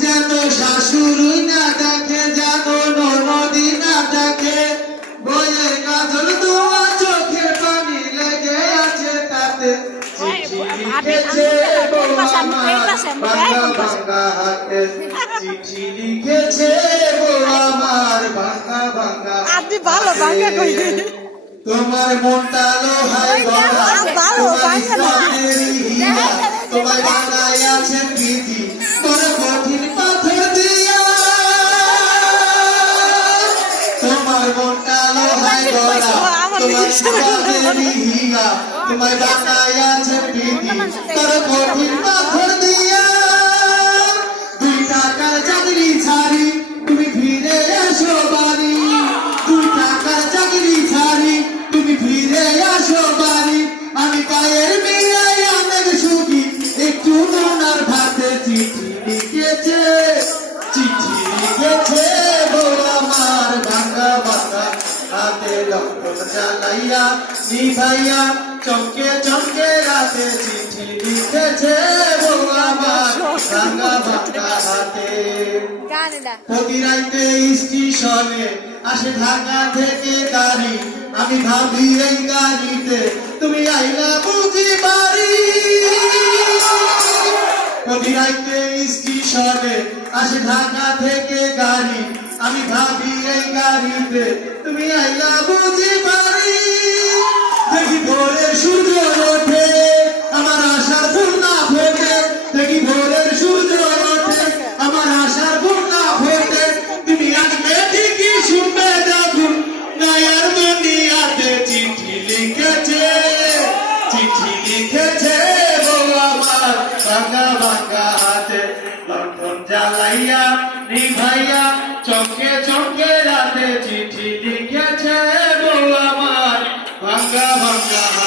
যেন শাশুড়ি না দেখে, যেন ননদি না দেখে, বইয়ের কাজল তোমা চোখে পানি লেগে আছে তাতে। চিঠি লিখেছে বউ আমার ভাঙা ভাঙা হাতে, চিঠি লিখেছে বউ আমার ভাঙা ভাঙা হাতে। তোমার মনটা লোহায় গড়া, তোমার ইসলামেরই হীরা, তোমায় বানায় আছেন বিধি বড় কঠিন পাথর দিয়া। তোমার মনটা লোহায় গড়া, তোমার ইসলামেরই হীরা, তোমায় বানায় আছেন বিধি বড় কঠিন পাথর দিয়া। 2 টাকার চাকরি ছাড়ি তুমি ফিরে এসো বাড়ি, 2 টাকার চাকরি ছাড়ি তুমি ফিরে আসো বাড়ি। আমি পায়ের মিলাই অনেক সুখী, একটু নোনার ভাতে। চিঠি লিখেছে, চিঠি লিখেছে বউ আমার ভাঙা ভাঙা হাতে। লক্ষণ জ্বালাইয়া নিভাইয়া চমকে চমকে রাতে, চিঠি লিখেছে বউ আমার ভাঙা ভাঙা হাতে। প্রতি রাইতে স্টেশনে আসে ঢাকা থেকে গাড়ি, আমি ভাবি এই গাড়িতে তুমি আইলা বুঝি বাড়ি। প্রতি রাইতে স্টেশনে আসে ঢাকা থেকে গাড়ি, আমি ভাবি এই গাড়িতে তুমি আইলা বুঝি বাড়ি। দেখি ভোরের সূর্য ওঠে, আমার আশার ফুল না ফোটে। দেখি ভোরের সূর্য ওঠে, আমার আশার ফুল না ফোটে। তুমি আসবে ঠিকই, শুনবে যখন গায়ের দুনিয়াতে। চিঠি লিখেছে, চিঠি লিখেছে বউ আমার ভাঙা ভাঙা হাতে। লক্ষণ জ্বালাইয়া নিভাইয়া চমকে চমকে রাতে, চিঠি লিখেছে বউ আমার ভাঙা ভাঙা হাতে।